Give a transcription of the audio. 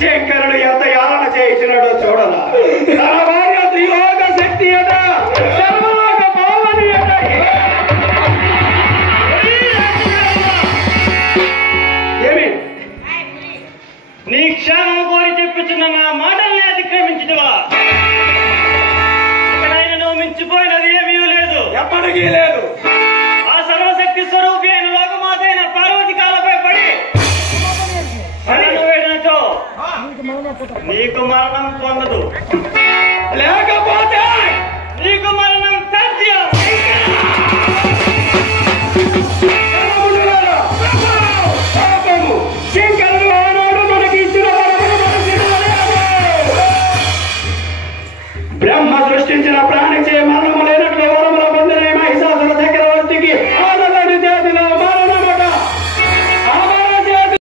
శంకరుడు ఎంత యాలన చేయించినాడో చూడలా. తన భార్య త్రిలోక శక్తి అట, సర్వలోక పావని అట. ఏమి నీ క్షేమం కోరి చెప్పుచున్న నా మాటల్ని అతిక్రమించుదువా? ఇకనైనా నువ్వు మించిపోయినది ఏమీ లేదు, ఎప్పటికీ లేదు. ఆ సర్వశక్తి స్వరూపి అయిన లోకమాత అయిన పార్వతి కాలపై పడి శరణు వేడినచో నీకు మరణం పొందదు. లేకపోతే